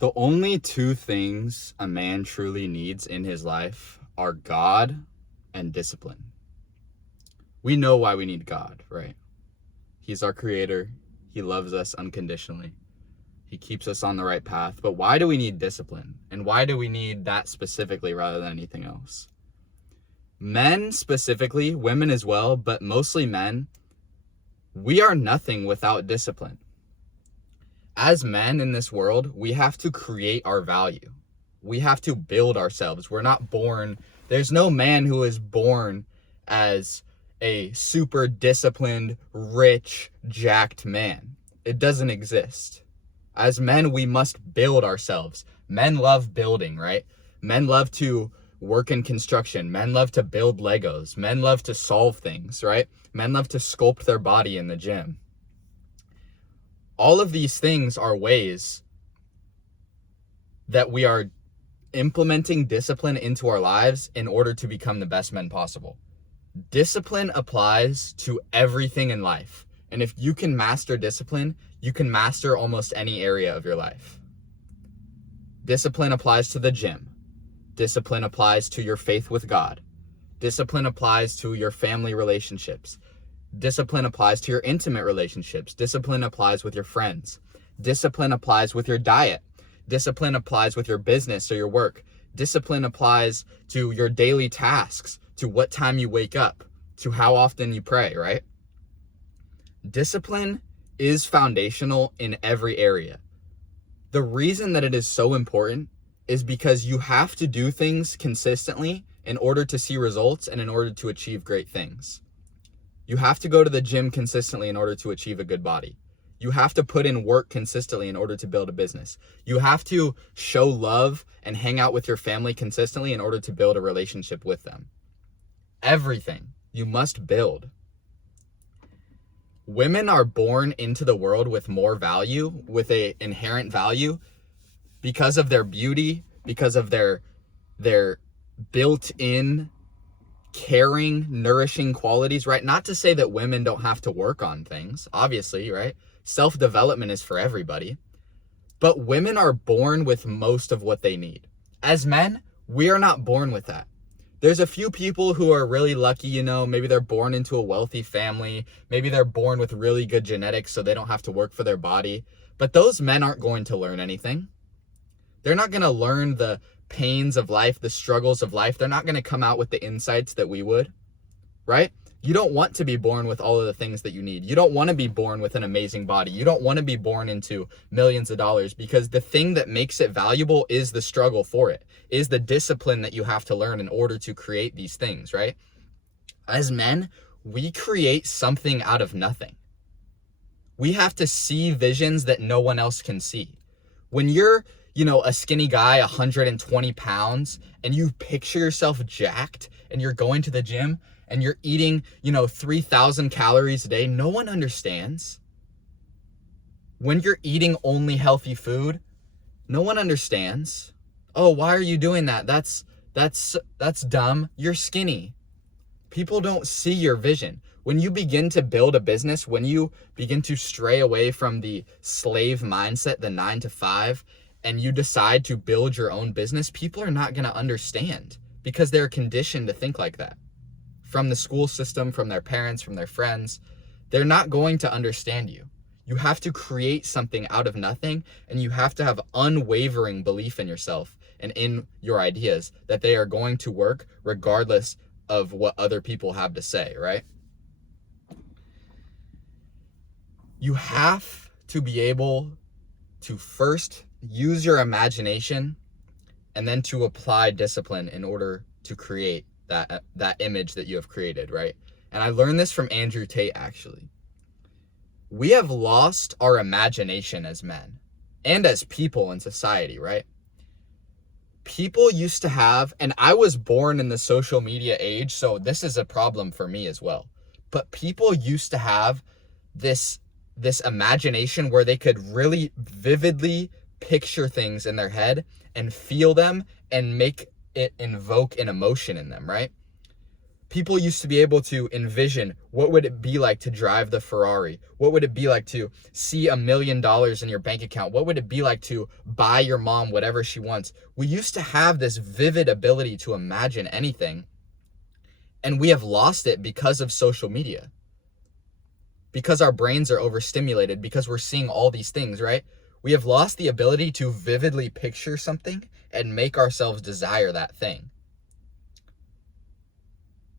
The only two things a man truly needs in his life are God and discipline. We know why we need God, right? He's our creator. He loves us unconditionally. He keeps us on the right path. But why do we need discipline? And why do we need that specifically rather than anything else? Men specifically, women as well, but mostly men, we are nothing without discipline. As men in this world, we have to create our value. We have to build ourselves. We're not born, there's no man who is born as a super disciplined, rich, jacked man. It doesn't exist. As men, we must build ourselves. Men love building, right? Men love to work in construction. Men love to build Legos. Men love to solve things, right? Men love to sculpt their body in the gym. All of these things are ways that we are implementing discipline into our lives in order to become the best men possible. Discipline applies to everything in life. And if you can master discipline, you can master almost any area of your life. Discipline applies to the gym. Discipline applies to your faith with God. Discipline applies to your family relationships. Discipline applies to your intimate relationships. Discipline applies with your friends. Discipline applies with your diet. Discipline applies with your business or your work. Discipline applies to your daily tasks, to what time you wake up, to how often you pray, right? Discipline is foundational in every area. The reason that it is so important is because you have to do things consistently in order to see results and in order to achieve great things. You have to go to the gym consistently in order to achieve a good body. You have to put in work consistently in order to build a business. You have to show love and hang out with your family consistently in order to build a relationship with them. Everything you must build. Women are born into the world with more value, with an inherent value, because of their beauty, because of their built-in caring, nourishing qualities, right? Not to say that women don't have to work on things, obviously, right? Self-development is for everybody. But women are born with most of what they need. As men, we are not born with that. There's a few people who are really lucky, maybe they're born into a wealthy family. Maybe they're born with really good genetics so they don't have to work for their body. But those men aren't going to learn anything. They're not going to learn the pains of life, the struggles of life. They're not going to come out with the insights that we would, right? You don't want to be born with all of the things that you need. You don't want to be born with an amazing body. You don't want to be born into millions of dollars, because the thing that makes it valuable is the struggle for it, is the discipline that you have to learn in order to create these things, right? As men, we create something out of nothing. We have to see visions that no one else can see. When you're a skinny guy, 120 pounds, and you picture yourself jacked and you're going to the gym and you're eating, 3,000 calories a day, no one understands. When you're eating only healthy food, no one understands. Oh, why are you doing that? That's dumb. You're skinny. People don't see your vision. When you begin to build a business, when you begin to stray away from the slave mindset, the 9 to 5, and you decide to build your own business, people are not going to understand because they're conditioned to think like that. From the school system, from their parents, from their friends, they're not going to understand you. You have to create something out of nothing, and you have to have unwavering belief in yourself and in your ideas that they are going to work regardless of what other people have to say, right? You have to be able to first use your imagination and then to apply discipline in order to create that image that you have created, right? And I learned this from Andrew Tate, actually. We have lost our imagination as men and as people in society, right? People used to have, and I was born in the social media age, so this is a problem for me as well. But people used to have this imagination where they could really vividly picture things in their head and feel them and make it invoke an emotion in them, right? People used to be able to envision what would it be like to drive the Ferrari? What would it be like to see $1 million in your bank account? What would it be like to buy your mom whatever she wants? We used to have this vivid ability to imagine anything, and we have lost it because of social media. Because our brains are overstimulated, because we're seeing all these things, right? We have lost the ability to vividly picture something and make ourselves desire that thing.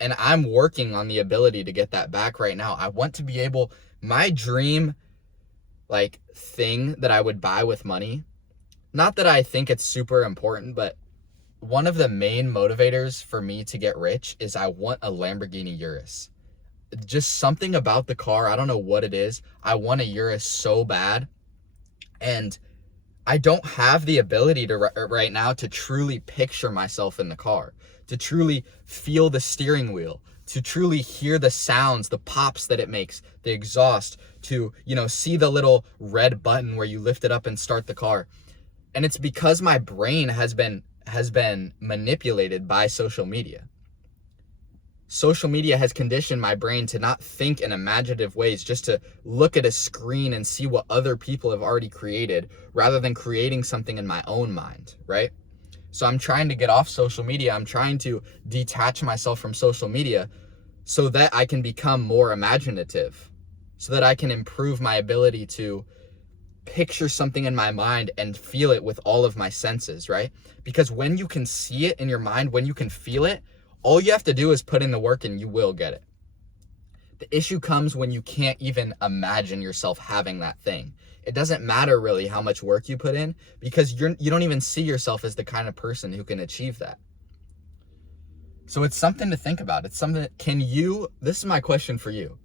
And I'm working on the ability to get that back right now. I want to be able, my dream thing that I would buy with money, not that I think it's super important, but one of the main motivators for me to get rich is I want a Lamborghini Urus. Just something about the car, I don't know what it is. I want a Urus so bad. And I don't have the ability to right now to truly picture myself in the car, to truly feel the steering wheel, to truly hear the sounds, the pops that it makes, the exhaust, to, see the little red button where you lift it up and start the car. And it's because my brain has been manipulated by social media. Social media has conditioned my brain to not think in imaginative ways, just to look at a screen and see what other people have already created rather than creating something in my own mind, right? So I'm trying to get off social media. I'm trying to detach myself from social media so that I can become more imaginative, so that I can improve my ability to picture something in my mind and feel it with all of my senses, right? Because when you can see it in your mind, when you can feel it, all you have to do is put in the work and you will get it. The issue comes when you can't even imagine yourself having that thing. It doesn't matter really how much work you put in, because you don't even see yourself as the kind of person who can achieve that. So it's something to think about. It's something that, this is my question for you.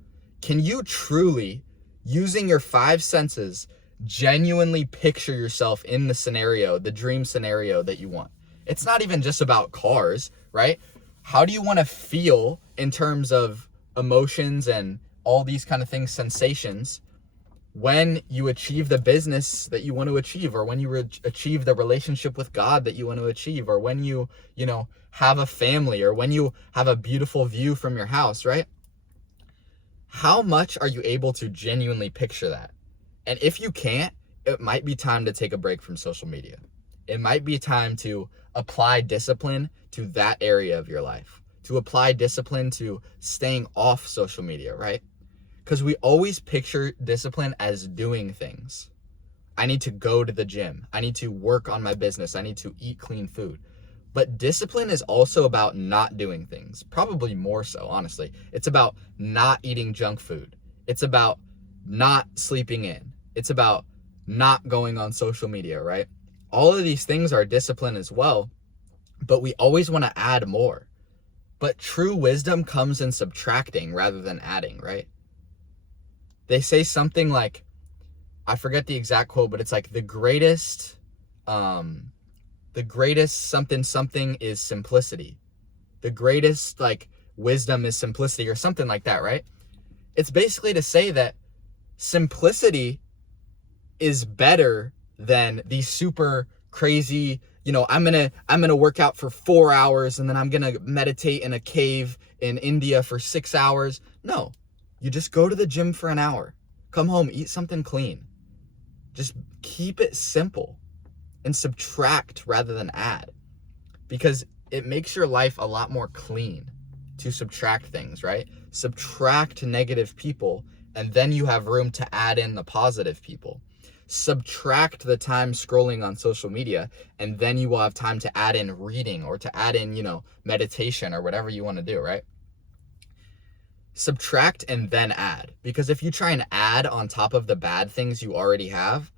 Can you truly, using your 5 senses, genuinely picture yourself in the scenario, the dream scenario that you want? It's not even just about cars, right? How do you want to feel in terms of emotions and all these kind of things, sensations, when you achieve the business that you want to achieve, or when you achieve the relationship with God that you want to achieve, or when you have a family, or when you have a beautiful view from your house, right? How much are you able to genuinely picture that? And if you can't, it might be time to take a break from social media. It might be time to apply discipline to that area of your life, to apply discipline to staying off social media, right? Because we always picture discipline as doing things. I need to go to the gym. I need to work on my business. I need to eat clean food. But discipline is also about not doing things, probably more so, honestly. It's about not eating junk food. It's about not sleeping in. It's about not going on social media, right? All of these things are discipline as well, but we always want to add more. But true wisdom comes in subtracting rather than adding, right? They say something like, I forget the exact quote, but it's like the greatest something is simplicity. The greatest wisdom is simplicity, or something like that, right? It's basically to say that simplicity is better than the super crazy, I'm gonna work out for 4 hours and then I'm gonna meditate in a cave in India for 6 hours. No, you just go to the gym for an hour, come home, eat something clean. Just keep it simple and subtract rather than add, because it makes your life a lot more clean to subtract things, right? Subtract negative people, and then you have room to add in the positive people. Subtract the time scrolling on social media, and then you will have time to add in reading, or to add in, meditation, or whatever you want to do, right? Subtract and then add, because if you try and add on top of the bad things you already have,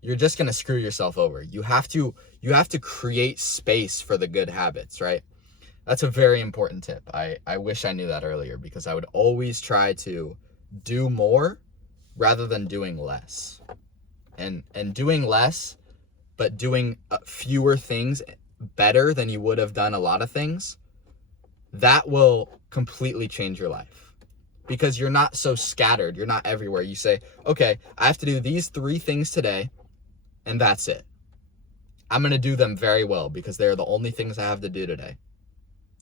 you're just going to screw yourself over. You have to create space for the good habits, right? That's a very important tip. I wish I knew that earlier, because I would always try to do more rather than doing less. And doing less, but doing fewer things better than you would have done a lot of things, that will completely change your life. Because you're not so scattered. You're not everywhere. You say, okay, I have to do these 3 things today, and that's it. I'm going to do them very well because they're the only things I have to do today.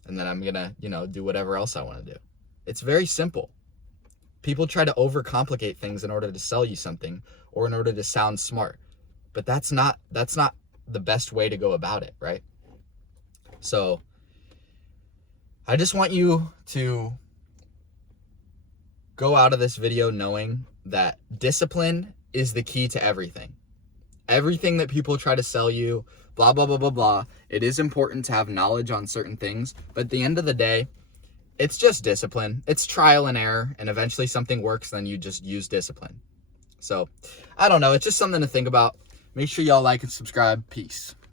and then I'm gonna, do whatever else I want to do. It's very simple. People try to overcomplicate things in order to sell you something or in order to sound smart, but that's not the best way to go about it, right? So I just want you to go out of this video knowing that discipline is the key to everything. Everything that people try to sell you, blah, blah, blah, blah, blah. It is important to have knowledge on certain things, but at the end of the day, it's just discipline. It's trial and error, and eventually something works, then you just use discipline. So, I don't know. It's just something to think about. Make sure y'all like and subscribe. Peace.